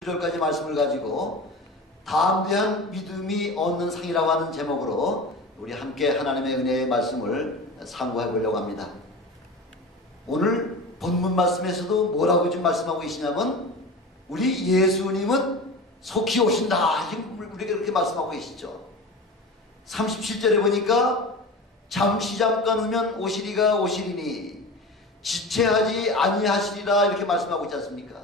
9절까지 말씀을 가지고 담대한 믿음이 얻는 상이라고 하는 제목으로 우리 함께 하나님의 은혜의 말씀을 상고해 보려고 합니다. 오늘 본문 말씀에서도 뭐라고 지금 말씀하고 계시냐면 우리 예수님은 속히 오신다. 지금 우리가 그렇게 말씀하고 계시죠. 37절에 보니까 잠시 잠깐 후면 오시리가 오시리니 지체하지 아니하시리라 이렇게 말씀하고 있지 않습니까?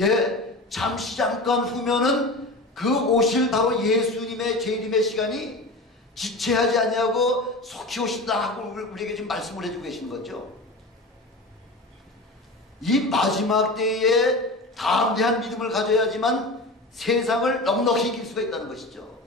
예, 잠시 잠깐 후면은 그 오실 바로 예수님의 재림의 시간이 지체하지 아니하고 속히 오신다 하고 우리에게 지금 말씀을 해주고 계시는 거죠. 이 마지막 때에 담대한 믿음을 가져야지만 세상을 넉넉히 이길 수가 있다는 것이죠.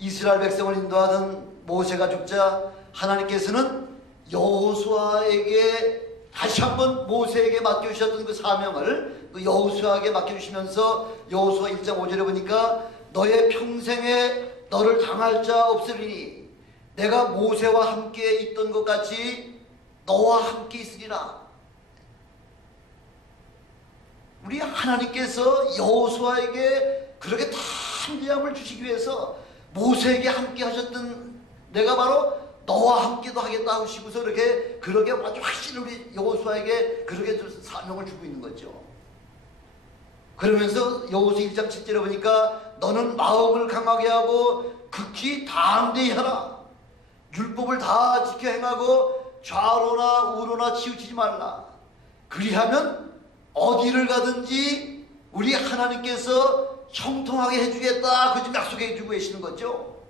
이스라엘 백성을 인도하던 모세가 죽자 하나님께서는 여호수아에게 다시 한번 모세에게 맡겨주셨던 그 사명을 그 여호수아에게 맡겨주시면서 여호수아 1장 5절에 보니까 너의 평생에 너를 당할 자 없으리니 내가 모세와 함께 있던 것 같이 너와 함께 있으리라. 우리 하나님께서 여호수아에게 그렇게 담대함을 주시기 위해서 모세에게 함께 하셨던 내가 바로 너와 함께도 하겠다 하시고서 그렇게 아주 확실히 우리 여호수아에게 그렇게 사명을 주고 있는 거죠. 그러면서 여호수아 1장 7절에 보니까 너는 마음을 강하게 하고 극히 담대히 하라. 율법을 다 지켜 행하고 좌로나 우로나 치우치지 말라. 그리하면 어디를 가든지 우리 하나님께서 형통하게 해주겠다. 그 좀 약속해 주고 계시는 거죠.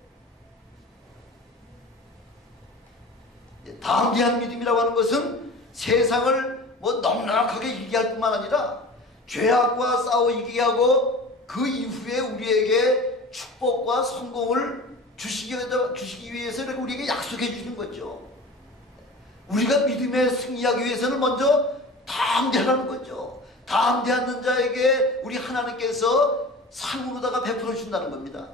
담대한 믿음이라고 하는 것은 세상을 넉넉하게 이기게 할 뿐만 아니라 죄악과 싸워 이기게 하고 그 이후에 우리에게 축복과 성공을 주시기 위해서 이렇게 우리에게 약속해 주시는 거죠. 우리가 믿음에 승리하기 위해서는 먼저 담대하라는 거죠. 담대한 자에게 우리 하나님께서 상으로다가 베풀어 주신다는 겁니다.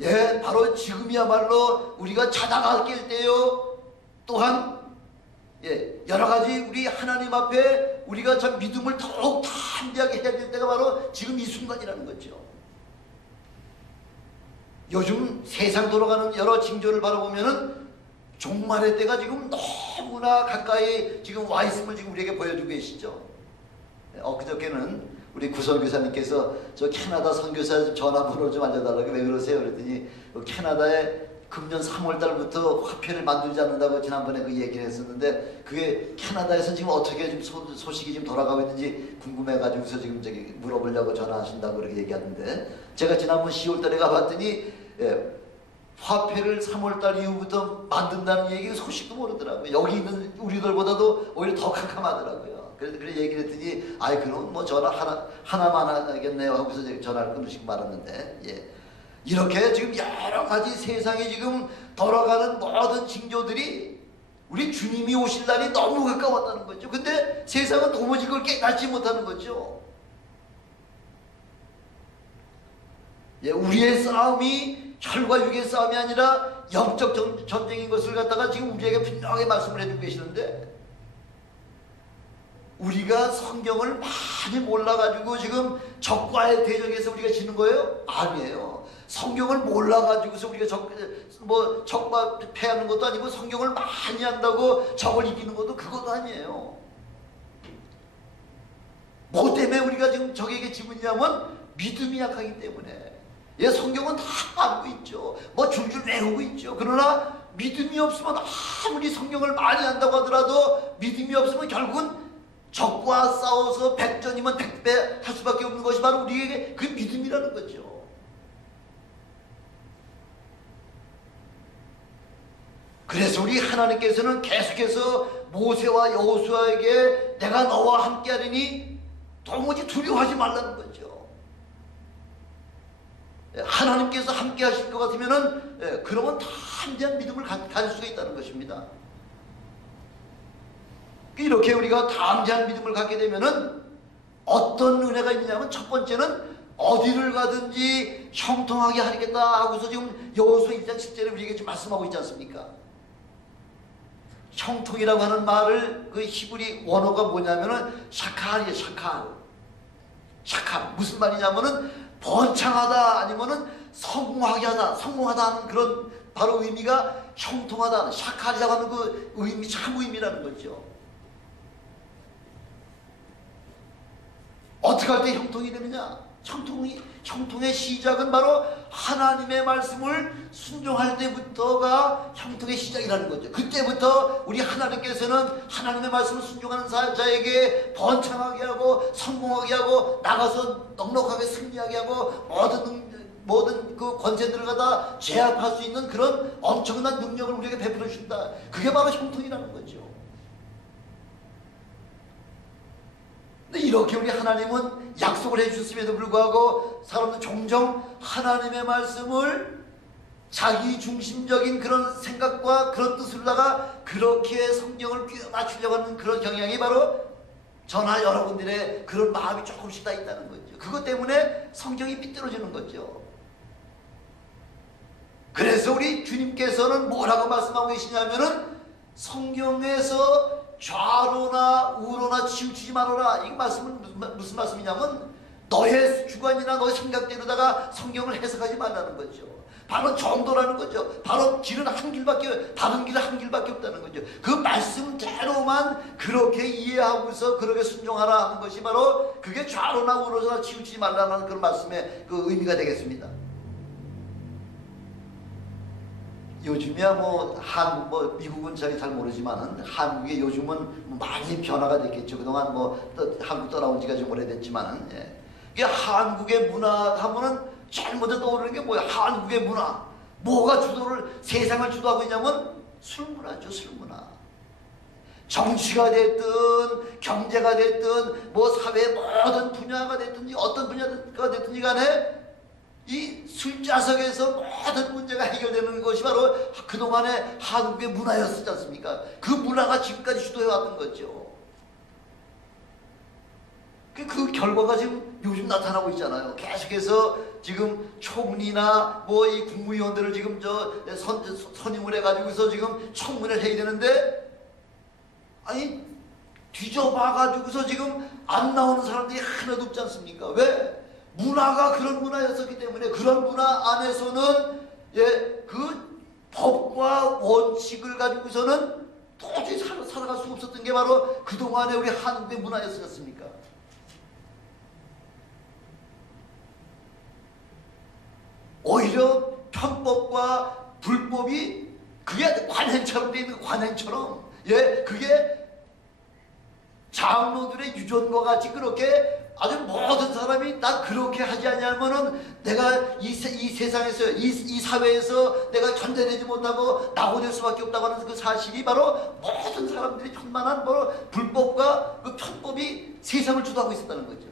예, 바로 지금이야말로 우리가 자다가 깰 때요. 또한 여러 가지 우리 하나님 앞에 우리가 참 믿음을 더욱 담대하게 해야 될 때가 바로 지금 이 순간이라는 거죠. 요즘 세상 돌아가는 여러 징조를 바라보면은 종말의 때가 지금 너무나 가까이 지금 와 있음을 지금 우리에게 보여주고 계시죠. 엊그저께는 우리 구선교사님께서 저 캐나다 선교사 전화번호 좀 알려달라고 왜 그러세요? 그랬더니 캐나다에 금년 3월달부터 화폐를 만들지 않는다고 지난번에 그 얘기를 했었는데 그게 캐나다에서 지금 어떻게 지금 소식이 지금 돌아가고 있는지 궁금해가지고서 지금 저기 물어보려고 전화하신다고 그렇게 얘기하는데 제가 지난번 10월달에 가봤더니 화폐를 3월달 이후부터 만든다는 얘기 소식도 모르더라고요. 여기 있는 우리들보다도 오히려 더 캄캄하더라고요. 그래서 그래 얘기를 했더니 그럼 전화 하나만 하겠네요 하고서 전화를 끊으시고 말았는데 이렇게 지금 여러 가지 세상에 지금 돌아가는 모든 징조들이 우리 주님이 오실 날이 너무 가까웠다는 거죠. 근데 세상은 도무지 그걸 깨닫지 못하는 거죠. 우리의 싸움이 혈과 육의 싸움이 아니라 영적 전쟁인 것을 갖다가 지금 우리에게 분명하게 말씀을 해주고 계시는데 우리가 성경을 많이 몰라가지고 지금 적과의 대적에서 우리가 지는 거예요? 아니에요. 성경을 몰라가지고서 우리가 적과 패하는 것도 아니고 성경을 많이 한다고 적을 이기는 것도 그것도 아니에요. 뭐 때문에 우리가 지금 적에게 지고 있냐면 믿음이 약하기 때문에. 성경은 다 알고 있죠. 줄줄 외우고 있죠. 그러나 믿음이 없으면 아무리 성경을 많이 한다고 하더라도 믿음이 없으면 결국은 적과 싸워서 100전이면 100배 할 수밖에 없는 것이 바로 우리에게 그 믿음이라는 거죠. 그래서 우리 하나님께서는 계속해서 모세와 여호수아에게 내가 너와 함께 하리니 도무지 두려워하지 말라는 거죠. 하나님께서 함께 하실 것 같으면은 그러면 담대한 믿음을 가질 수가 있다는 것입니다. 이렇게 우리가 담대한 믿음을 갖게 되면은 어떤 은혜가 있냐면 첫 번째는 어디를 가든지 형통하게 하겠다 하고서 지금 여호수아 1장 10절에 우리에게 지금 말씀하고 있지 않습니까? 형통이라고 하는 말을 그 히브리 원어가 뭐냐면은 샤칼이에요. 샤칼. 무슨 말이냐면은 번창하다 아니면은 성공하다 하는 그런 바로 의미가 형통하다, 샤칼이라고 하는 그 의미, 참 의미라는 거죠. 어떻게 할 때 형통이 되느냐? 형통의 시작은 바로 하나님의 말씀을 순종할 때부터가 형통의 시작이라는 거죠. 그때부터 우리 하나님께서는 하나님의 말씀을 순종하는 자에게 번창하게 하고 성공하게 하고 나가서 넉넉하게 승리하게 하고 모든 그 권세들을 갖다 제압할 수 있는 그런 엄청난 능력을 우리에게 베풀어 준다. 그게 바로 형통이라는 거죠. 근데 이렇게 우리 하나님은 약속을 해주셨음에도 불구하고 사람은 종종 하나님의 말씀을 자기 중심적인 그런 생각과 그런 뜻으로다가 그렇게 성경을 끼워 맞추려고 하는 그런 경향이 바로 저나 여러분들의 그런 마음이 조금씩 다 있다는 거죠. 그것 때문에 성경이 삐뚤어지는 거죠. 그래서 우리 주님께서는 뭐라고 말씀하고 계시냐면은 성경에서 좌로나 우로나 치우치지 말아라. 이 말씀은 무슨 말씀이냐면 너의 주관이나 너의 생각대로다가 성경을 해석하지 말라는 거죠. 바로 정도라는 거죠. 바로 길은 한 길밖에, 다른 길은 한 길밖에 없다는 거죠. 그 말씀대로만 그렇게 이해하고서 그렇게 순종하라 하는 것이 바로 그게 좌로나 우로나 치우치지 말라는 그런 말씀의 그 의미가 되겠습니다. 요즘이야 한국 미국은 잘 모르지만은 한국에 요즘은 많이 변화가 됐겠죠. 그동안 한국 떠나온 지가 좀 오래됐지만은 이게 한국의 문화 하면은 제일 먼저 떠오르는 게 뭐야? 한국의 문화. 뭐가 세상을 주도하고 있냐면 술문화죠, 술문화. 정치가 됐든 경제가 됐든 사회 모든 분야가 됐든지 어떤 분야가 됐든지 간에 이 술자석에서 모든 문제가 해결되는 것이 바로 그동안의 한국의 문화였지 않습니까? 그 문화가 지금까지 주도해왔던 거죠. 그 결과가 지금 요즘 나타나고 있잖아요. 계속해서 지금 총리나 이 국무위원들을 지금 선임을 해가지고서 지금 청문회를 해야 되는데, 아니, 뒤져봐가지고서 지금 안 나오는 사람들이 하나도 없지 않습니까? 왜? 문화가 그런 문화였었기 때문에 그런 문화 안에서는 그 법과 원칙을 가지고서는 도저히 살아갈 수 없었던 게 바로 그동안의 우리 한국의 문화였지 않습니까? 오히려 편법과 불법이 그게 관행처럼 돼 있는 관행처럼 그게 장로들의 유전과 같이 그렇게 아주 모든 사람이 다 그렇게 하지 않냐면은 내가 이 세상에서 이 사회에서 내가 견뎌내지 못하고 낙오될 수밖에 없다고 하는 그 사실이 바로 모든 사람들이 천만한 바로 불법과 그 편법이 세상을 주도하고 있었다는 거죠.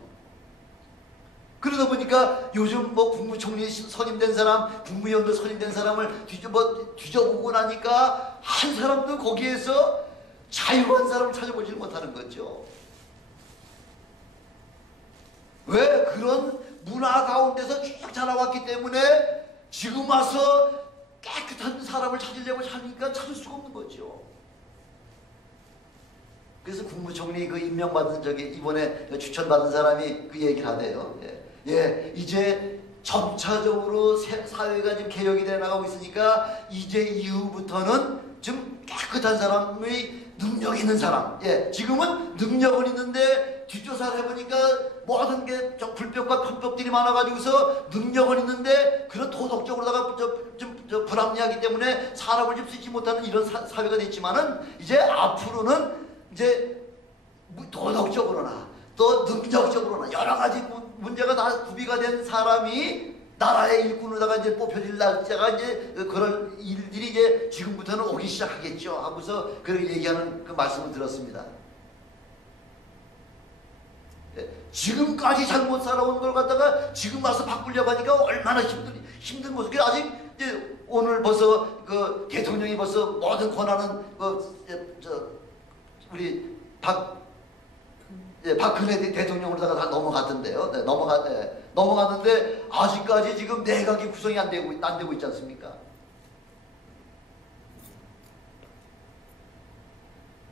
그러다 보니까 요즘 국무총리 선임된 사람, 국무위원들 선임된 사람을 뒤져보고 나니까 한 사람도 거기에서 자유한 사람을 찾아보지는 못하는 거죠. 왜? 그런 문화 가운데서 쭉 자라왔기 때문에 지금 와서 깨끗한 사람을 찾으려고 하니까 찾을 수가 없는 거죠. 그래서 국무총리 임명받은 이번에 추천받은 사람이 그 얘기를 하네요. 이제 점차적으로 사회가 지금 개혁이 돼 나가고 있으니까 이제 이후부터는 좀 깨끗한 사람의 능력 있는 사람. 지금은 능력은 있는데 뒷조사를 해보니까 모든 게 불법과 편법들이 많아가지고서 능력은 있는데 그런 도덕적으로다가 좀 불합리하기 때문에 사람을 좀 쓰지 못하는 이런 사회가 됐지만은 이제 앞으로는 이제 도덕적으로나 또 능력적으로나 여러 가지 문제가 다 구비가 된 사람이 나라의 일꾼으로다가 이제 뽑혀질 날짜가 이제 그런 일들이 이제 지금부터는 오기 시작하겠죠 하고서 그렇게 얘기하는 그 말씀을 들었습니다. 지금까지 잘못 살아온 걸 갖다가 지금 와서 바꾸려고 하니까 얼마나 힘든 모습. 아직 이제 오늘 벌써 그 대통령이 벌써 모든 권한은 우리 박근혜 대통령으로다가 다 넘어갔던데요. 넘어갔는데 아직까지 지금 내각이 구성이 안 되고 있지 않습니까?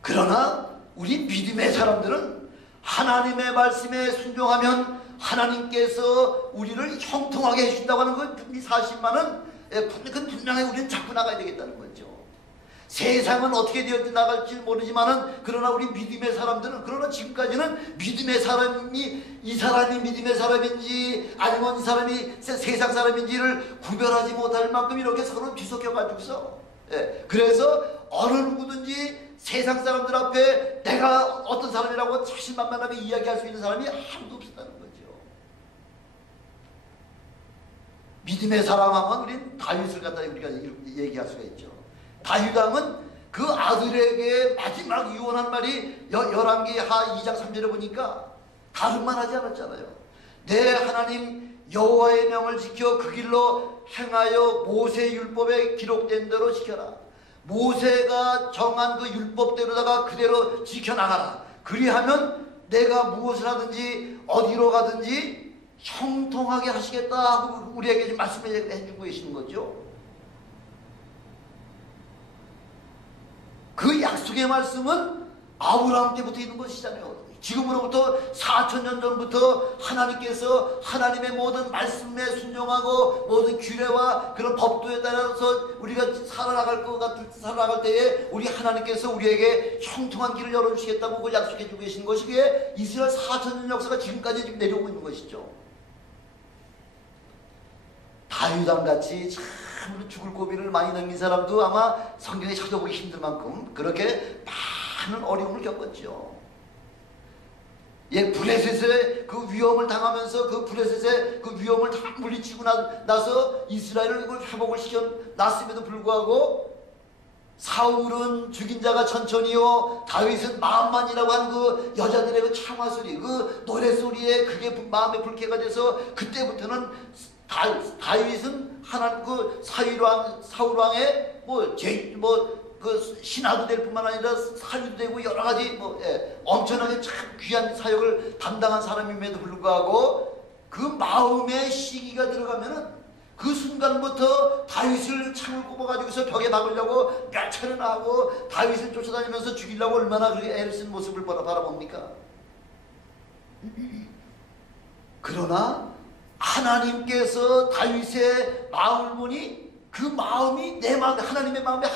그러나 우리 믿음의 사람들은 하나님의 말씀에 순종하면 하나님께서 우리를 형통하게 해준다고 하는 그 사실만은 분명히 우리는 잡고 나가야 되겠다는 거죠. 세상은 어떻게 되어 나갈지 모르지만은 그러나 우리 믿음의 사람들은, 그러나 지금까지는 믿음의 사람이 이 사람이 믿음의 사람인지 아니면 이 사람이 세상 사람인지를 구별하지 못할 만큼 이렇게 서로 뒤섞여 가지고서, 그래서 어느 누구든지 세상 사람들 앞에 내가 어떤 사람이라고 자신만만하게 이야기할 수 있는 사람이 아무도 없었다는 거죠. 믿음의 사람 하면 우리는 다윗을 갖다 우리가 얘기할 수가 있죠. 다윗 왕은 그 아들에게 마지막 유언한 말이 열왕기하 2장 3절에 보니까 다른 말 하지 않았잖아요. 내 하나님 여호와의 명을 지켜 그 길로 행하여 모세 율법에 기록된 대로 지켜라. 모세가 정한 그 율법대로다가 그대로 지켜나가라. 그리하면 내가 무엇을 하든지 어디로 가든지 형통하게 하시겠다 하고 우리에게 지금 말씀을 해주고 계시는 거죠. 그 약속의 말씀은 아브라함 때부터 있는 것이잖아요. 지금으로부터 4000년 전부터 하나님께서 하나님의 모든 말씀에 순종하고 모든 규례와 그런 법도에 따라서 우리가 살아나갈 때에 우리 하나님께서 우리에게 형통한 길을 열어주시겠다고 그걸 약속해 주고 계신 것이 그게 이스라엘 4000년 역사가 지금까지 지금 내려오고 있는 것이죠. 다윗왕같이 참 죽을 고비를 많이 넘긴 사람도 아마 성경에 찾아보기 힘들 만큼 그렇게 많은 어려움을 겪었죠. 블레셋의 그 위험을 당하면서 그 블레셋의 그 위험을 다 물리치고 나서 이스라엘을 이걸 회복을 시켜놨음에도 불구하고 사울은 죽인 자가 천천히요 다윗은 마음만이라고 한 그 여자들의 그 창화 소리, 그 노래 소리에 그게 마음에 불쾌가 돼서 그때부터는 다윗은 하나님 그 사울 왕의 그 신하도 될 뿐만 아니라 사위도 되고 여러 가지 엄청나게 참 귀한 사역을 담당한 사람임에도 불구하고 그 마음의 시기가 들어가면은 그 순간부터 다윗을 창을 꼽아가지고서 벽에 박으려고 몇 차례나 하고 다윗을 쫓아다니면서 죽이려고 얼마나 그렇게 애를 쓴 모습을 바라봅니까? 그러나 하나님께서 다윗의 마음을 보니 그 마음이 내 마음, 하나님의 마음에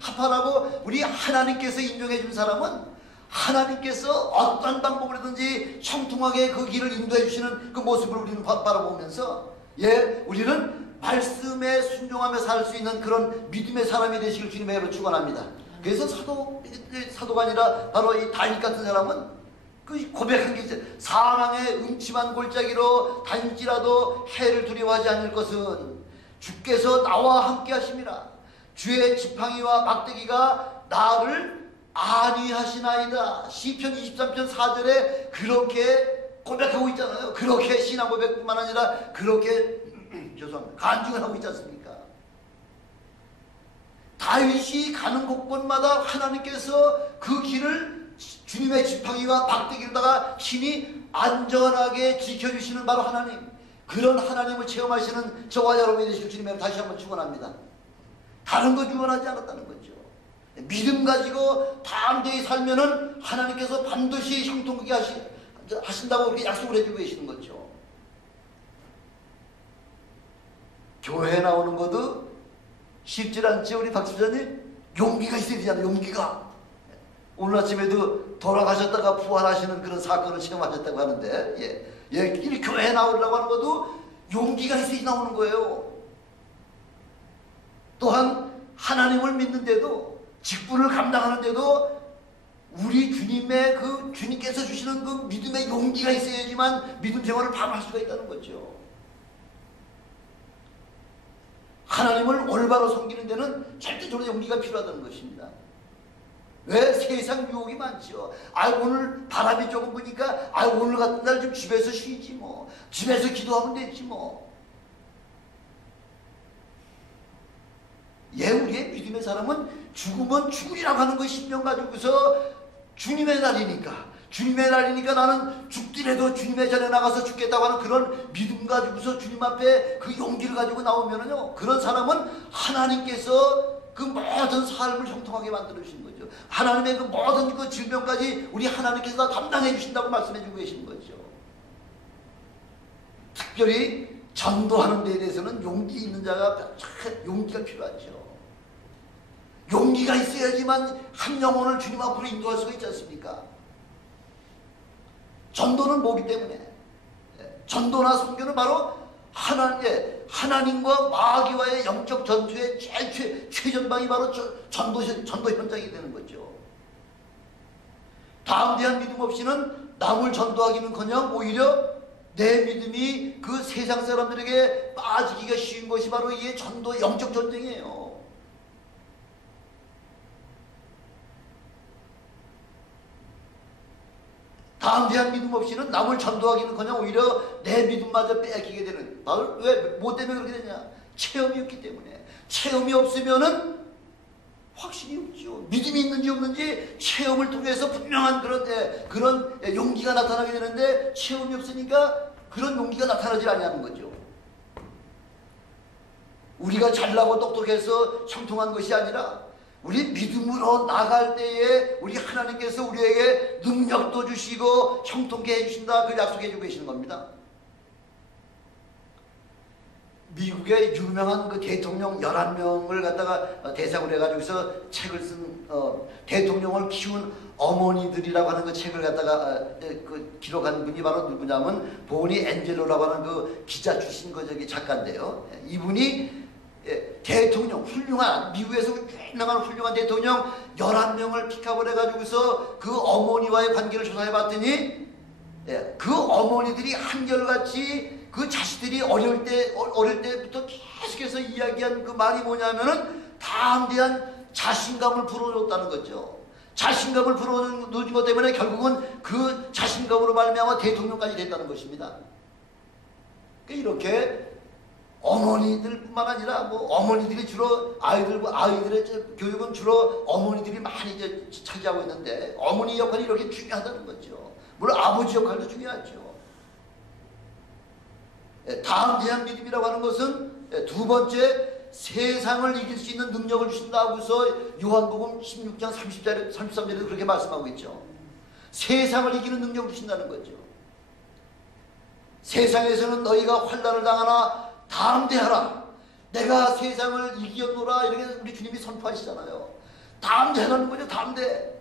합하라고 우리 하나님께서 인정해 준 사람은 하나님께서 어떤 방법으로든지 형통하게 그 길을 인도해 주시는 그 모습을 우리는 바라보면서 우리는 말씀에 순종하며 살 수 있는 그런 믿음의 사람이 되시길 주님의 이름으로 축원합니다. 그래서 사도가 아니라 바로 이 다윗 같은 사람은 그 고백한 게 있어요. 사망의 음침한 골짜기로 다닐지라도 해를 두려워하지 않을 것은 주께서 나와 함께 하심이라. 주의 지팡이와 막대기가 나를 안위하시나이다. 시편 23편 4절에 그렇게 고백하고 있잖아요. 그렇게 신앙 고백뿐만 아니라 그렇게 죄송합니다. 간증을 하고 있지 않습니까? 다윗이 가는 곳곳마다 하나님께서 그 길을 주님의 지팡이와 막대기로다가 신이 안전하게 지켜주시는 바로 하나님, 그런 하나님을 체험하시는 저와 여러분이 되시길 주님의 다시 한번 축원합니다. 다른 거 축원하지 않았다는 거죠. 믿음 가지고 담대히 살면은 하나님께서 반드시 형통하게 하신다고 그렇게 약속을 해주고 계시는 거죠. 교회에 나오는 것도 쉽지 않죠. 우리 박수자님 용기가 있어야 되잖아요. 용기가. 오늘 아침에도 돌아가셨다가 부활하시는 그런 사건을 체험하셨다고 하는데 이 교회에 나오려고 하는 것도 용기가 있어야 나오는 거예요. 또한 하나님을 믿는데도 직분을 감당하는데도 우리 주님의 그 주님께서 주시는 그 믿음의 용기가 있어야지만 믿음 생활을 바로 할 수가 있다는 거죠. 하나님을 올바로 섬기는 데는 절대적으로 용기가 필요하다는 것입니다. 왜? 세상 유혹이 많죠. 오늘 바람이 조금 부니까 오늘 같은 날 좀 집에서 쉬지 뭐. 집에서 기도하면 되지 뭐. 우리의 믿음의 사람은 죽으면 죽으리라고 하는 거 신령 가지고서 주님의 날이니까 나는 죽더라도 주님의 전에 나가서 죽겠다고 하는 그런 믿음 가지고서 주님 앞에 그 용기를 가지고 나오면은요, 그런 사람은 하나님께서 그 모든 삶을 형통하게 만들어 주신 거죠. 하나님의 그 모든 그 질병까지 우리 하나님께서 다 담당해 주신다고 말씀해 주고 계시는 거죠. 특별히 전도하는 데에 대해서는 용기 있는 자가 용기가 필요하죠. 용기가 있어야지만 한 영혼을 주님 앞으로 인도할 수가 있지 않습니까? 전도는 뭐기 때문에, 전도나 선교는 바로 하나님과 마귀와의 영적 전투의 제일 최전방이 바로 전도 현장이 되는 거죠. 담대한 믿음 없이는 남을 전도하기는커녕 오히려 내 믿음이 그 세상 사람들에게 빠지기가 쉬운 것이 바로 이게 영적 전쟁이에요. 담대한 믿음 없이는 남을 전도하기는커녕 오히려 내 믿음마저 빼앗기게 되는. 왜? 뭐 때문에 그렇게 되냐? 체험이 없기 때문에. 체험이 없으면은 확신이 없죠. 믿음이 있는지 없는지 체험을 통해서 분명한 그런 용기가 나타나게 되는데, 체험이 없으니까 그런 용기가 나타나지 않냐는 거죠. 우리가 잘나고 똑똑해서 형통한 것이 아니라 우리 믿음으로 나갈 때에 우리 하나님께서 우리에게 능력도 주시고 형통케 해주신다, 그 약속해 주고 계시는 겁니다. 미국의 유명한 그 대통령 11명을 갖다가 대상으로 해가지고서 책을 쓴 대통령을 키운 어머니들이라고 하는 그 책을 갖다가 기록한 분이 바로 누구냐면 보니 엔젤로라고 하는 그 기자 출신 작가인데요. 이분이 대통령, 미국에서 유명한 훌륭한 대통령 11명을 픽업을 해가지고서 그 어머니와의 관계를 조사해 봤더니, 그 어머니들이 한결같이 그 자식들이 어릴 때부터 계속해서 이야기한 그 말이 뭐냐면은 담대한 자신감을 불어넣었다는 거죠. 자신감을 불어넣은 것 때문에 결국은 그 자신감으로 말미암아 대통령까지 됐다는 것입니다. 이렇게 어머니들뿐만 아니라 어머니들이 주로 아이들의 교육은 주로 어머니들이 많이 이제 차지하고 있는데, 어머니 역할이 이렇게 중요하다는 거죠. 물론 아버지 역할도 중요하죠. 담대한 믿음이라고 하는 것은 두 번째, 세상을 이길 수 있는 능력을 주신다고 해서 요한복음 16장 33절에도 그렇게 말씀하고 있죠. 세상을 이기는 능력을 주신다는 거죠. 세상에서는 너희가 환난을 당하나 담대하라, 내가 세상을 이기었노라, 이렇게 우리 주님이 선포하시잖아요. 담대하라는 거죠. 담대.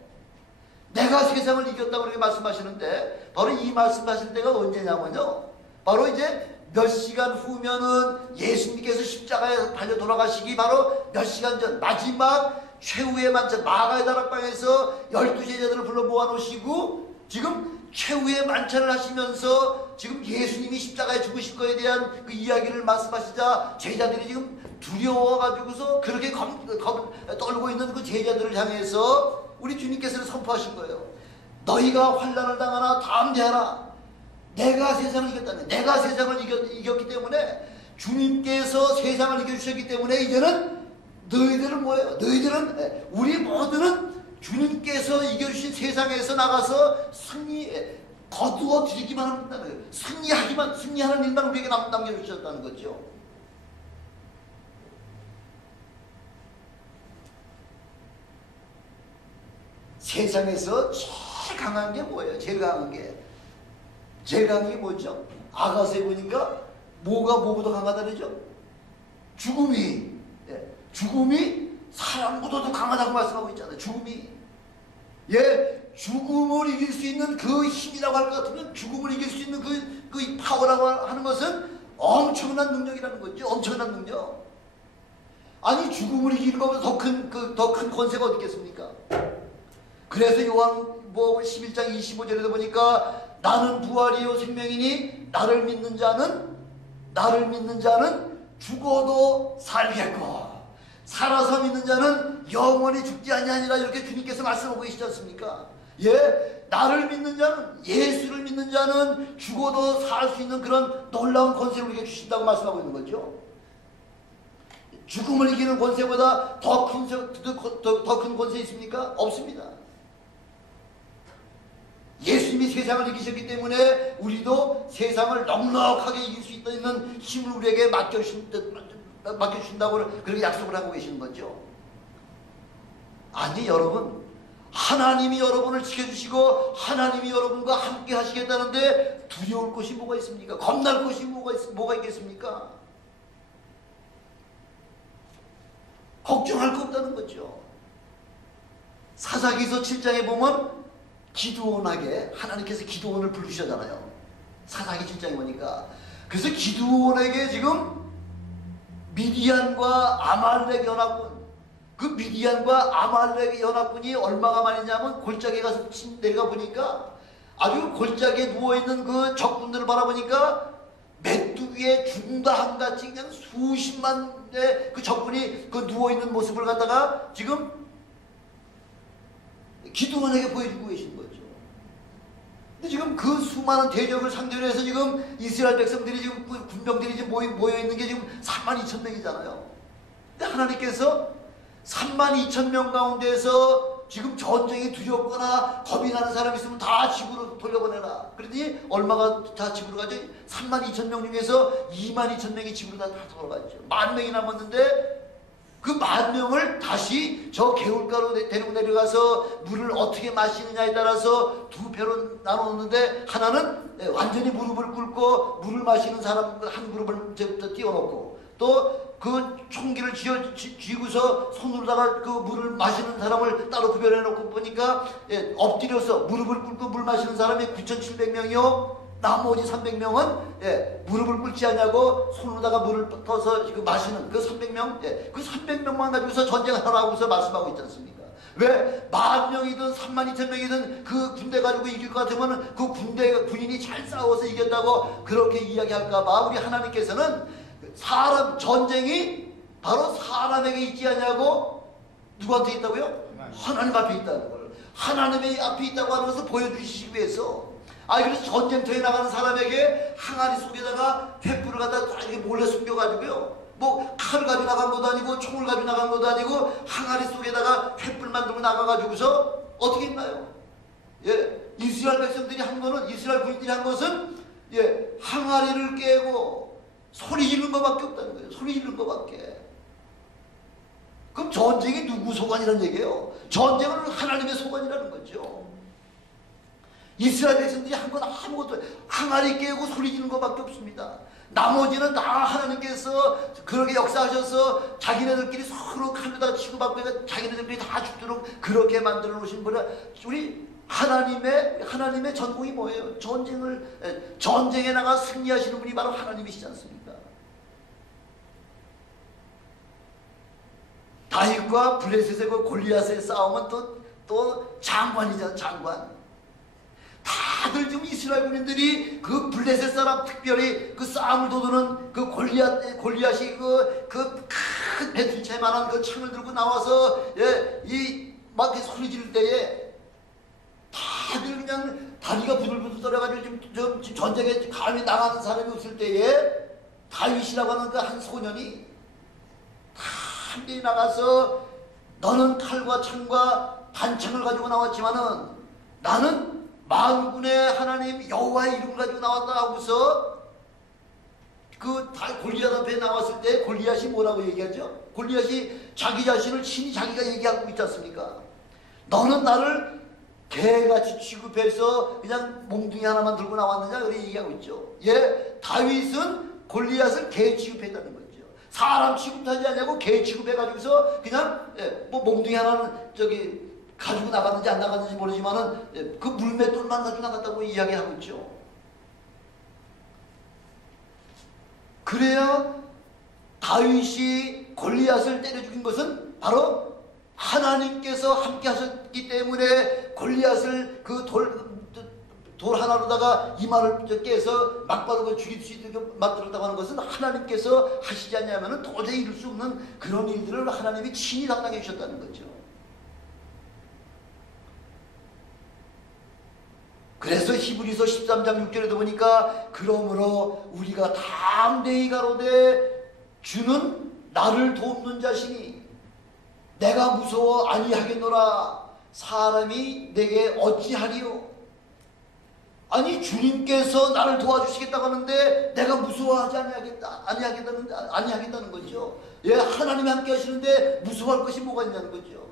내가 세상을 이겼다고 그렇게 말씀하시는데, 바로 이 말씀하실 때가 언제냐면요, 바로 이제 몇 시간 후면은 예수님께서 십자가에 달려 돌아가시기 바로 몇 시간 전, 마지막 최후의 만찬, 마가의 다락방에서 12제자들을 불러 모아놓으시고 지금 최후의 만찬을 하시면서 지금 예수님이 십자가에 죽으실 거에 대한 그 이야기를 말씀하시자, 제자들이 지금 두려워가지고서 그렇게 떨고 있는 그 제자들을 향해서 우리 주님께서는 선포하신 거예요. 너희가 환난을 당하나 담대하라, 내가 세상을 이겼다는, 내가 세상을 이겼기 때문에, 주님께서 세상을 이겨주셨기 때문에 이제는 너희들은 뭐예요? 너희들은, 우리 모두는 주님께서 이겨주신 세상에서 나가서 거두어 들이기만 한다는 거예요. 승리하는 일만 우리에게 남겨주셨다는 거죠. 세상에서 제일 강한 게 뭐예요? 제일 강한 게 뭐죠? 아가서에 보니까 뭐보다 강하다 그러죠? 죽음이 사람보다도 강하다고 말씀하고 있잖아요. 죽음을 이길 수 있는 그 힘이라고 할 것 같으면, 죽음을 이길 수 있는 그 파워라고 하는 것은 엄청난 능력이라는 거죠. 엄청난 능력. 아니, 죽음을 이기는 것보다 더 큰 권세가 어디 있겠습니까? 그래서 요한복음 11장 25절에도 보니까, 나는 부활이요 생명이니 나를 믿는 자는 죽어도 살겠고 살아서 믿는 자는 영원히 죽지 아니하니라, 이렇게 주님께서 말씀하고 계시지 않습니까? 나를 믿는 자는, 예수를 믿는 자는 죽어도 살 수 있는 그런 놀라운 권세를 우리에게 주신다고 말씀하고 있는 거죠. 죽음을 이기는 권세보다 더 큰 권세 있습니까? 없습니다. 예수님이 세상을 이기셨기 때문에 우리도 세상을 넉넉하게 이길 수 있는 힘을 우리에게 맡겨주신다고 그렇게 약속을 하고 계시는 거죠. 아니, 여러분, 하나님이 여러분을 지켜주시고 하나님이 여러분과 함께 하시겠다는데 두려울 것이 뭐가 있습니까? 겁날 것이 뭐가 있겠습니까? 걱정할 거 없다는 거죠. 사사기서 7장에 보면 기드온에게 하나님께서 기드온을 부르시잖아요. 사사기 7장에 보니까. 그래서 기드온에게 지금 미디안과 아말렉 연합군, 그 미디안과 아말렉 연합군이 얼마가 많이냐면 골짜기에 가서 내려가 보니까 아주 골짜기에 누워있는 그 적군들을 바라보니까 메뚜기의 중다함같이 그냥 수십만의 그 적군이 그 누워있는 모습을 갖다가 지금 기드온에게 보여주고 계신 거죠. 근데 지금 그 수많은 대적을 상대로 해서 지금 이스라엘 백성들이 지금 군병들이 지금 모여있는 게 지금 32,000명이잖아요. 근데 하나님께서 32,000명 가운데에서 지금 전쟁이 두렵거나 겁이 나는 사람이 있으면 다 집으로 돌려보내라. 그러더니 얼마가 다 집으로 가죠? 32,000명 중에서 22,000명이 집으로 다 돌아갔죠. 10,000명이 남았는데 그 10,000명을 다시 저 개울가로 데리고 내려가서 물을 어떻게 마시느냐에 따라서 두 배로 나누었는데, 하나는 완전히 무릎을 꿇고 물을 마시는 사람 한 그룹을 띄워놓고, 또 그 총기를 쥐고서 손으로다가 그 물을 마시는 사람을 따로 구별해놓고 보니까 엎드려서 무릎을 꿇고 물 마시는 사람이 9,700명이요. 나머지 300명은 무릎을 꿇지 않냐고 손으로다가 물을 떠서 지금 마시는 그 300명, 그 300명만 가지고서 전쟁을 하라고서 말씀하고 있지 않습니까? 왜 10,000명이든 32,000명이든 그 군대 가지고 이길 것 같으면 그 군인이 잘 싸워서 이겼다고 그렇게 이야기할까봐 우리 하나님께서는 사람 전쟁이 바로 사람에게 있지 않냐고 누구한테 있다고요? 하나님 앞에 있다는 걸, 하나님의 앞에 있다고 하는 것을 보여주시기 위해서. 그래서 전쟁터에 나가는 사람에게 항아리 속에다가 횃불을 갖다 이렇게 몰래 숨겨가지고요, 뭐 칼을 가지고 나간 것도 아니고 총을 가지고 나간 것도 아니고 항아리 속에다가 횃불 만들고 나가가지고서 어떻게 했나요? 이스라엘 백성들이 한 거는, 이스라엘 군인들이 한 것은 항아리를 깨고 소리 지르는 것밖에 없다는 거예요. 소리 지르는 것밖에. 그럼 전쟁이 누구 소관이라는 얘기예요? 전쟁은 하나님의 소관이라는 거죠. 이스라엘 백성들이 한 건 아무것도, 항아리 깨고 소리 지르는 것밖에 없습니다. 나머지는 다 하나님께서 그렇게 역사하셔서 자기네들끼리 서로 칼로다가 치고받고 자기네들끼리 다 죽도록 그렇게 만들어 놓으신 분은, 우리 하나님의 전공이 뭐예요? 전쟁에 나가 승리하시는 분이 바로 하나님이시지 않습니까? 다윗과 블레셋의 그 골리앗의 싸움은 또 장관이잖아, 장관. 다들 지금 이스라엘 군인들이 그 블레셋 사람, 특별히 그 싸움을 도두는 그 골리앗이 그 큰 배틀채만한 그 창을 들고 나와서 막 소리 지를 때에 다들 그냥 다리가 부들부들 떨어가지고 지금 전쟁에 감히 나가는 사람이 없을 때에 다윗이라고 하는 그 한 소년이 함께 나가서, 너는 칼과 창과 단창을 가지고 나왔지만은 나는 만군의 하나님 여호와의 이름 가지고 나왔다 하고서 그 골리앗 앞에 나왔을 때 골리앗이 뭐라고 얘기하죠? 골리앗이 자기 자신을 친히 자기가 얘기하고 있지 않습니까? 너는 나를 개같이 취급해서 그냥 몽둥이 하나만 들고 나왔느냐, 그렇게 얘기하고 있죠. 다윗은 골리앗을 개 취급했다는 거죠. 사람 취급하지 않냐고 개 취급해가지고서 그냥 뭐 몽둥이 하나는 가지고 나갔는지 안 나갔는지 모르지만은 그 물맷돌만 가지고 나갔다고 이야기하고 있죠. 그래야 다윗이 골리앗을 때려 죽인 것은 바로 하나님께서 함께 하셨기 때문에, 골리앗을 그 돌 하나로다가 이마를 깨서 막바로 죽일 수 있도록 만들었다고 하는 것은 하나님께서 하시지 않냐면 도저히 이룰 수 없는 그런 일들을 하나님이 친히 담당해 주셨다는 거죠. 그래서 히브리서 13장 6절에도 보니까, 그러므로 우리가 담대히 가로되 주는 나를 돕는 자시니 내가 무서워 아니하겠노라. 사람이 내게 어찌하리요? 아니, 주님께서 나를 도와주시겠다고 하는데 내가 무서워하지 아니하겠다는 거죠. 하나님이 함께 하시는데 무서워할 것이 뭐가 있냐는 거죠.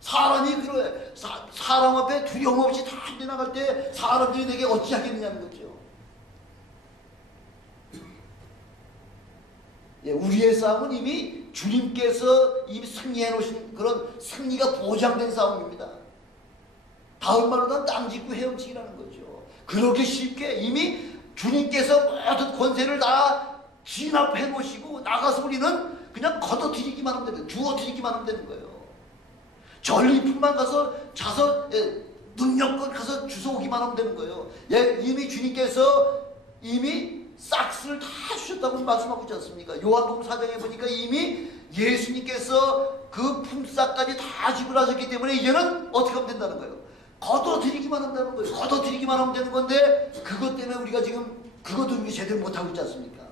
사람이 그래. 사람 앞에 두려움 없이 다 나갈 때 사람들이 내게 어찌하겠느냐는 거죠. 예, 우리의 싸움은 이미 주님께서 이미 승리해 놓으신 그런 승리가 보장된 싸움입니다. 다음 말로는 땅 짚고 헤엄치기라는 거죠. 그렇게 쉽게 이미 주님께서 모든 권세를 다 진압해 놓으시고 나가서 우리는 그냥 걷어들이기만 하면 되는 거예요. 주워들이기만 하면 되는 거예요. 전리품만 가서 자서 능력껏 가서 주워오기만 하면 되는 거예요. 예, 이미 주님께서 이미 싹스를 다 주셨다고 말씀하고 있지 않습니까? 요한복음 4장에 보니까 이미 예수님께서 그 품삯까지 다 지불하셨기 때문에 이제는 어떻게 하면 된다는 거예요? 걷어들이기만 한다는 거예요. 걷어들이기만 하면 되는 건데 그것 때문에 우리가 지금 그것도 우리 제대로 못하고 있지 않습니까?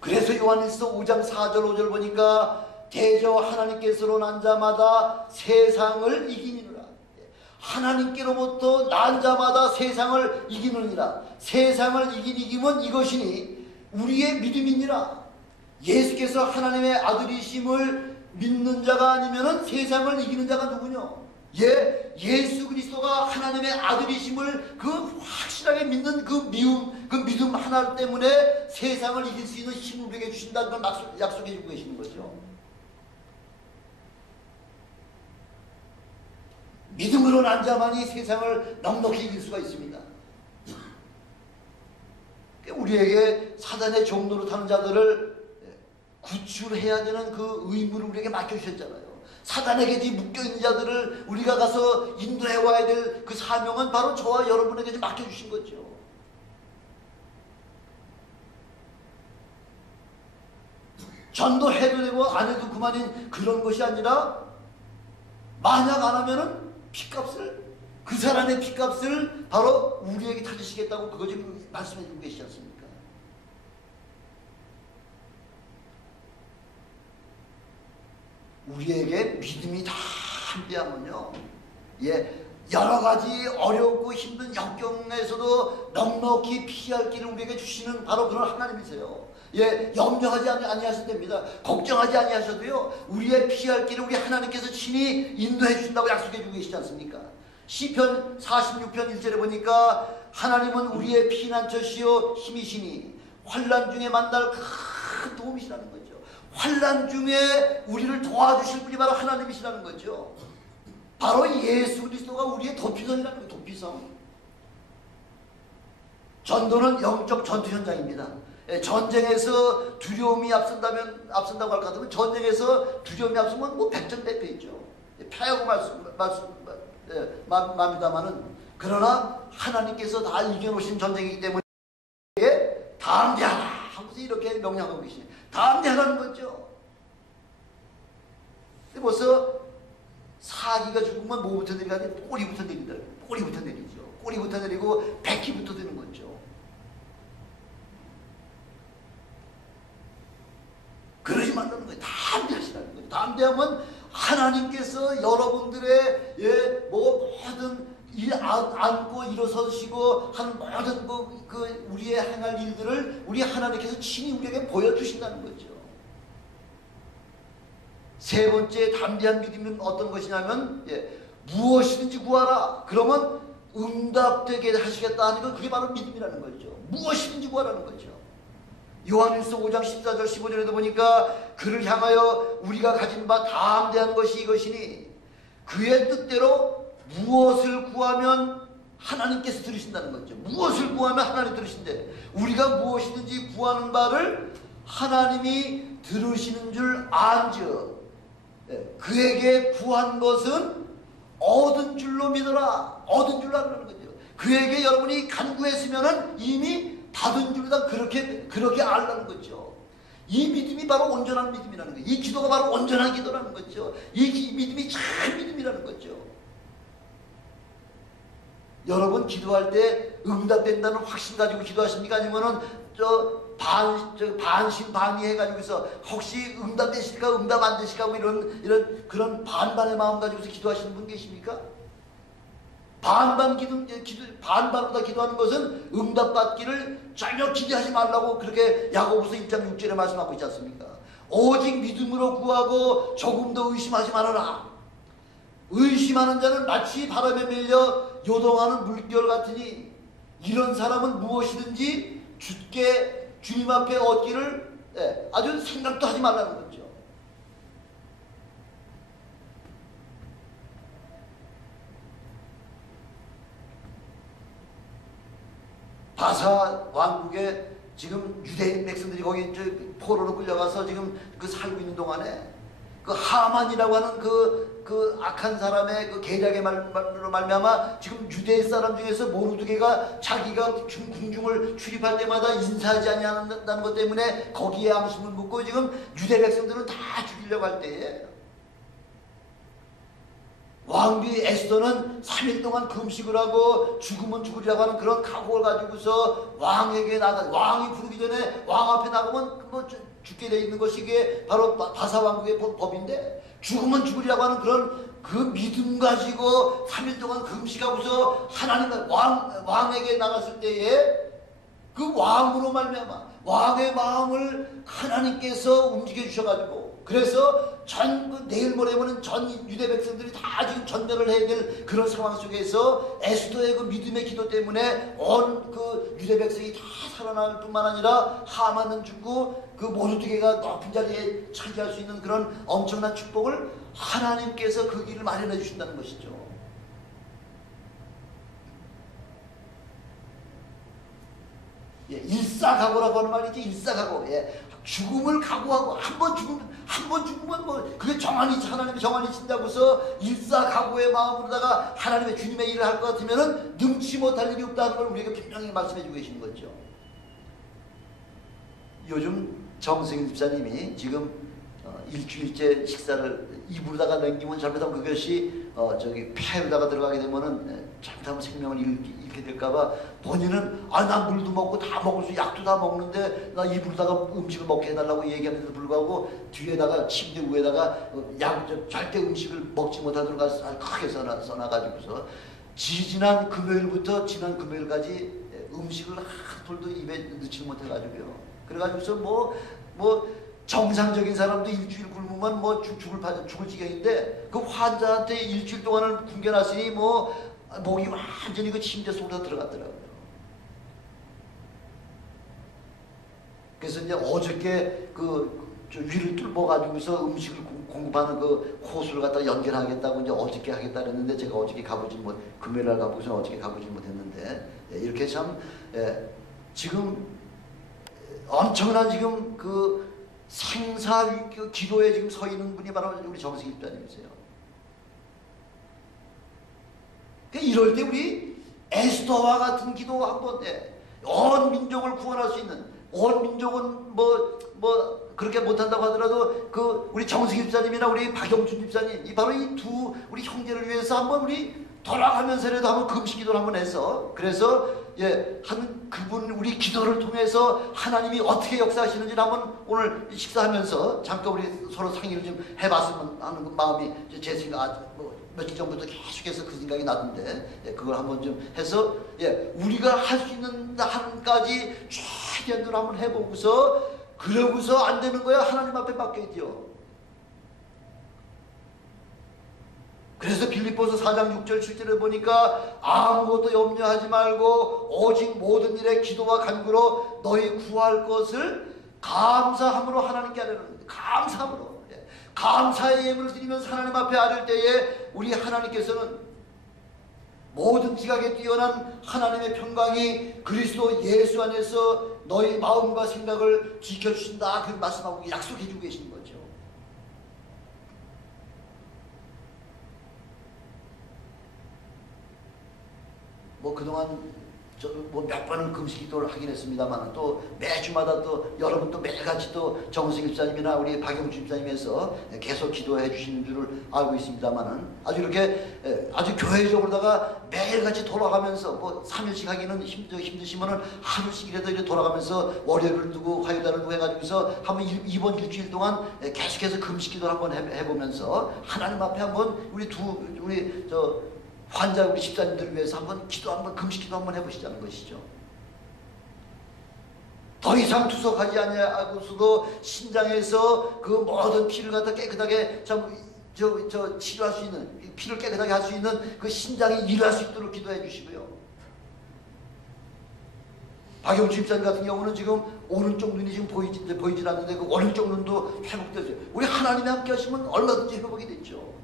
그래서 요한일서 5장 4절 5절 보니까 대저 하나님께서로 난 자마다 세상을 이기느니라. 하나님께로부터 난 자마다 세상을 이기느니라. 세상을 이기면 이것이니 우리의 믿음이니라. 예수께서 하나님의 아들이심을 믿는 자가 아니면은 세상을 이기는 자가 누구냐? 예, 예수 그리스도가 하나님의 아들이심을 그 확실하게 믿는 그 믿음 하나 때문에 세상을 이길 수 있는 힘을 우리에게 주신다는 걸 약속해 주고 계시는 거죠. 믿음으로 난 자만이 세상을 넉넉히 이길 수가 있습니다. 우리에게 사단의 종로로 타는 자들을 구출해야 되는 그 의무를 우리에게 맡겨주셨잖아요. 사단에게 묶여있는 자들을 우리가 가서 인도해 와야 될 그 사명은 바로 저와 여러분에게 맡겨주신 거죠. 전도해도 되고 안 해도 그만인 그런 것이 아니라 만약 안 하면은 피값을, 그 사람의 피값을 바로 우리에게 타주시겠다고 그거 지금 말씀해 주고 계시지 않습니까? 우리에게 믿음이 다 함께하면요, 예, 여러 가지 어렵고 힘든 역경에서도 넉넉히 피할 길을 우리에게 주시는 바로 그런 하나님이세요. 예, 염려하지 아니하셔도 됩니다. 걱정하지 아니하셔도요, 우리의 피할 길을 우리 하나님께서 친히 인도해 주신다고 약속해 주고 계시지 않습니까? 시편 46편 1절에 보니까 하나님은 우리의 피난처시요 힘이시니 환난 중에 만날 큰 도움이시라는 거죠. 환난 중에 우리를 도와주실 분이 바로 하나님이시라는 거죠. 바로 예수 그리스도가 우리의 도피성이라는 거예요. 도피성. 전도는 영적 전투 현장입니다. 전쟁에서 두려움이 앞선다고 할 것 같으면 전쟁에서 두려움이 앞서면 뭐 백전백패이죠. 패하고 맙니다마는, 그러나 하나님께서 다 이겨놓으신 전쟁이기 때문에 담대하라 하면서 이렇게 명령하고 계시네요. 담대하라는 거죠. 근데 벌써 사기가 죽으면 뭐부터 내리가 아니라 꼬리부터 내린다. 꼬리부터 내리죠. 꼬리부터 내리고 백기부터 되는 거죠. 그러지 말라는 거예요. 담대하시라는 거예요. 담대하면 하나님께서 여러분들의 모든 일 안고 일어서시고 하는 모든 그 우리의 행할 일들을 우리 하나님께서 친히 우리에게 보여주신다는 거죠. 세 번째 담대한 믿음은 어떤 것이냐면, 무엇이든지 구하라. 그러면 응답되게 하시겠다 하는 건 그게 바로 믿음이라는 거죠. 무엇이든지 구하라는 거죠. 요한일서 5장 14절 15절에도 보니까 그를 향하여 우리가 가진 바 담대한 것이 이것이니 그의 뜻대로 무엇을 구하면 하나님께서 들으신다는 거죠. 무엇을 구하면 하나님 들으신대. 우리가 무엇이든지 구하는 바를 하나님이 들으시는 줄 안즉 그에게 구한 것은 얻은 줄로 믿어라. 얻은 줄로 하라는 거죠. 그에게 여러분이 간구했으면은 이미 받은 줄로 그렇게 알라는 거죠. 이 믿음이 바로 온전한 믿음이라는 거죠. 이 기도가 바로 온전한 기도라는 거죠. 이 믿음이 참 믿음이라는 거죠. 여러분 기도할 때 응답된다는 확신 가지고 기도하십니까? 아니면은 반신반의 해가지고서 혹시 응답되실까 응답 안 되실까 뭐 이런 그런 반반의 마음 가지고서 기도하시는 분 계십니까? 반반으로 다 기도하는 것은 응답받기를 전혀 기대하지 말라고 그렇게 야고보서 1장 6절에 말씀하고 있지 않습니까? 오직 믿음으로 구하고 조금 더 의심하지 말아라. 의심하는 자는 마치 바람에 밀려 요동하는 물결 같으니 이런 사람은 무엇이든지 주께 주님 앞에 얻기를 아주 생각도 하지 말라는 거죠. 바사 왕국에 지금 유대인 백성들이 거기 포로로 끌려가서 지금 그 살고 있는 동안에 그 하만이라고 하는 그 악한 사람의 그 계략의 말로 말미암아 지금 유대 사람 중에서 모르드게가 자기가 궁중을 출입할 때마다 인사하지 않는다는 것 때문에 거기에 암심을 묻고 지금 유대 백성들은 다 죽이려고 할 때에 왕비 에스더는 3일 동안 금식을 하고 죽으면 죽으리라고 하는 그런 각오를 가지고서 왕에게 왕이 부르기 전에 왕 앞에 나가면 뭐 죽게 돼 있는 것이 이게 바로 바사 왕국의 법인데, 죽으면 죽으리라고 하는 그런 그 믿음 가지고 3일 동안 금식하고서 하나님 왕에게 나갔을 때에 그 왕으로 말미암아 왕의 마음을 하나님께서 움직여 주셔가지고, 그래서 내일 모레면은 전 유대 백성들이 다 지금 전멸을 해야 될 그런 상황 속에서 에스더의 그 믿음의 기도 때문에 온 그 유대 백성이 다 살아날 뿐만 아니라 하만은 죽고 그 모르드게가 높은 자리에 차지할 수 있는 그런 엄청난 축복을 하나님께서 그 길을 마련해 주신다는 것이죠. 일사각오라고 하는 말이지. 일사각오. 죽음을 각오하고 한 번 죽으면 뭐 그게 하나님이 정한이 친다고서 일사각오의 마음으로다가 하나님의 주님의 일을 할 것 같으면은 능치 못할 일이 없다는 걸 우리에게 분명히 말씀해 주고 계시는 거죠. 요즘 정승일 집사님이 지금 일주일째 식사를 입으로다가 남기면 잘못하면 그것이 폐로다가 들어가게 되면은 잘못하면 생명을 잃게 될까봐 본인은 나 물도 먹고 다 먹을 수 약도 다 먹는데 나 입으로다가 음식을 먹게 해달라고 얘기하는데도 불구하고 뒤에다가 침대 위에다가 절대 음식을 먹지 못하도록 크게 써놔가지고서 지난 금요일부터 지난 금요일까지 음식을 한 톨도 입에 넣지 못해가지고요. 그래가지고서 뭐 정상적인 사람도 일주일 굶으면 뭐 죽을 지경인데 그 환자한테 일주일 동안을 굶겨놨으니 뭐 목이 완전히 그 침대 속으로 들어갔더라고요. 그래서 이제 어저께 위를 뚫어가지고서 음식을 공급하는 그 호수를 갖다 연결하겠다고 이제 어저께 하겠다 그랬는데 제가 어저께 금요일날 가보고서 어저께 가보지 못했는데 이렇게 참 지금 엄청난 지금 그 생사 기도에 지금 서 있는 분이 바로 우리 정승일 집사님이세요. 이럴 때 우리 에스더와 같은 기도 한번 온 민족을 구원할 수 있는, 온 민족은 그렇게 못한다고 하더라도 우리 정승일 집사님이나 우리 박영춘 집사님 바로 이 두 우리 형제를 위해서 한번 우리 돌아가면서라도 한번 금식 기도를 한번 해서, 그래서 그분 우리 기도를 통해서 하나님이 어떻게 역사하시는지 한번 오늘 식사하면서 잠깐 우리 서로 상의를 좀 해봤으면 하는 마음이 제 생각 며칠 전부터 계속해서 그 생각이 나던데 그걸 한번 좀 해서 우리가 할 수 있는 한까지 최대한으로 한번 해보고서, 그러고서 안 되는 거야 하나님 앞에 맡겨야죠. 그래서 빌립보서 4장 6절 7절에 보니까 아무것도 염려하지 말고 오직 모든 일에 기도와 간구로 너희 구할 것을 감사함으로 하나님께 아뢰는, 감사함으로 감사의 예물을 드리면서 하나님 앞에 아뢰을 때에 우리 하나님께서는 모든 지각에 뛰어난 하나님의 평강이 그리스도 예수 안에서 너희 마음과 생각을 지켜주신다, 그 말씀하고 약속해 주고 계시는 거죠. 그동안 몇 번은 금식 기도를 하긴 했습니다만 또 매주마다 또 여러분 또 매일같이 또 정승일 집사님이나 우리 박영춘 집사님에서 계속 기도해 주시는 줄을 알고 있습니다만은 아주 이렇게 아주 교회적으로다가 매일같이 돌아가면서 3일씩 하기는 힘드시면은 하루씩이라도 이렇게 돌아가면서 월요일을 두고 화요일을 두고 해가지고서 한번 이번 일주일 동안 계속해서 금식 기도를 한번 해보면서 하나님 앞에 한번 우리 환자 우리 집사님들을 위해서 한번 금식 기도 한번 해보시자는 것이죠. 더 이상 투석하지 아니하고서도 신장에서 그 모든 피를 갖다 깨끗하게 치료할 수 있는, 피를 깨끗하게 할 수 있는 그 신장이 일할 수 있도록 기도해 주시고요. 박영주 집사님 같은 경우는 지금 오른쪽 눈이 지금 보이질 않는데 그 오른쪽 눈도 회복됐어요. 우리 하나님이 함께 하시면 얼마든지 회복이 됐죠.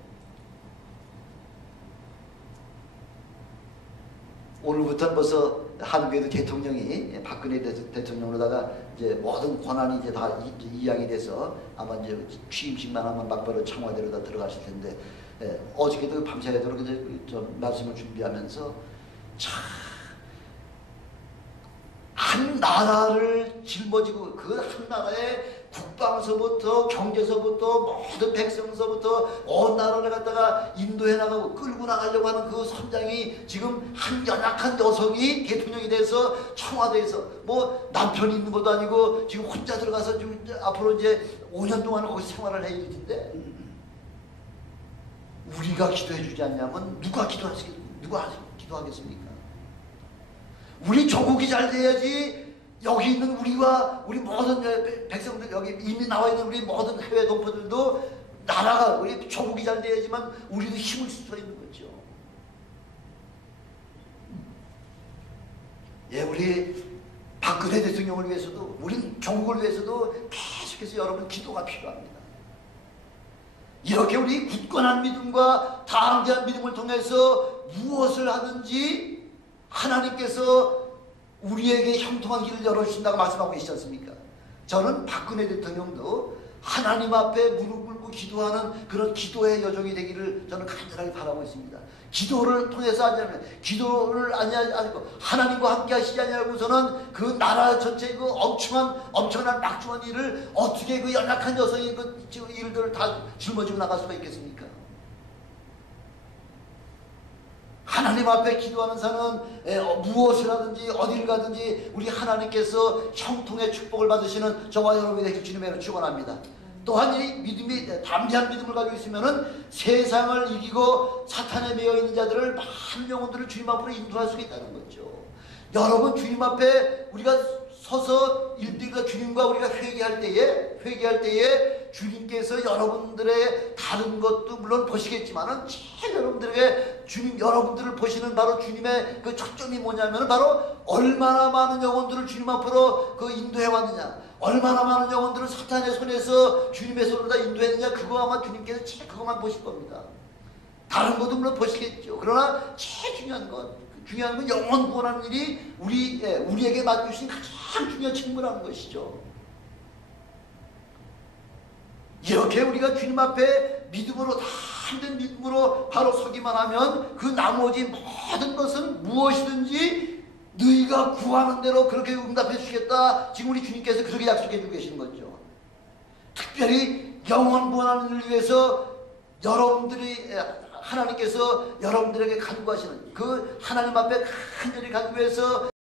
오늘부터는 벌써 한국에도 대통령이 박근혜 대통령으로다가 이제 모든 권한이 이제 다 이양이 돼서 아마 이제 취임식만 하면 막바로 청와대로 다 들어가실 텐데, 어저께도 밤새도록 이제 좀 말씀을 준비하면서 참 한 나라를 짊어지고 그 한 나라의 국방서부터 경제서부터 모든 백성서부터 온 나라를 갖다가 인도해 나가고 끌고 나가려고 하는 그 선장이 지금 한 연약한 여성이 대통령이 돼서 청와대에서 뭐 남편이 있는 것도 아니고 지금 혼자 들어가서 좀 앞으로 이제 5년 동안은 거기서 생활을 해야 될 텐데, 우리가 기도해 주지 않냐면 누가 기도하겠습니까? 우리 조국이 잘 돼야지 여기 있는 우리와 우리 모든 백성들, 여기 이미 나와 있는 우리 모든 해외 동포들도 나라가, 우리 조국이 잘 돼야지만 우리도 힘을 쓸 수 있는 거죠. 예, 우리 박근혜 대통령을 위해서도, 우리 조국을 위해서도 계속해서 여러분 기도가 필요합니다. 이렇게 우리 굳건한 믿음과 담대한 믿음을 통해서 무엇을 하든지 하나님께서 우리에게 형통한 길을 열어주신다고 말씀하고 계시지 않습니까? 저는 박근혜 대통령도 하나님 앞에 무릎 꿇고 기도하는 그런 기도의 여정이 되기를 저는 간절하게 바라고 있습니다. 기도를 통해서 하자면, 기도를 아니고 하나님과 함께 하시지 아니하고서는 그 나라 전체의 그 엄청난 막중한 일을 어떻게 그 연약한 여성이 그 일들을 다 짊어지고 나갈 수가 있겠습니까? 하나님 앞에 기도하는 자는 무엇을 하든지 어디를 가든지 우리 하나님께서 형통의 축복을 받으시는 저와 여러분이 되길 주님의 이름으로 축원합니다. 또한 이 믿음이, 담대한 믿음을 가지고 있으면은 세상을 이기고 사탄에 매여 있는 자들을, 많은 영혼들을 주님 앞으로 인도할 수 있다는 거죠. 여러분, 주님 앞에 우리가 서서 일들과 주님과 우리가 회개할 때에 주님께서 여러분들의 다른 것도 물론 보시겠지만은 제일 여러분들에게 여러분들을 보시는 바로 주님의 그 초점이 뭐냐면은 바로 얼마나 많은 영혼들을 주님 앞으로 그 인도해 왔느냐, 얼마나 많은 영혼들을 사탄의 손에서 주님의 손으로 다 인도했느냐, 그거 아마 주님께서 제일 그것만 보실 겁니다. 다른 것도 물론 보시겠죠. 그러나 제일 중요한 건 영혼 구원하는 일이 우리에게 맡겨주신 가장 중요한 책무라는 것이죠. 이렇게 우리가 주님 앞에 믿음으로, 담대한 믿음으로 바로 서기만 하면 그 나머지 모든 것은 무엇이든지 너희가 구하는 대로 그렇게 응답해 주시겠다. 지금 우리 주님께서 그렇게 약속해 주고 계시는 거죠. 특별히 영혼 구원하는 일을 위해서 하나님께서 여러분들에게 간구하시는 그 하나님 앞에 간절히 간구해서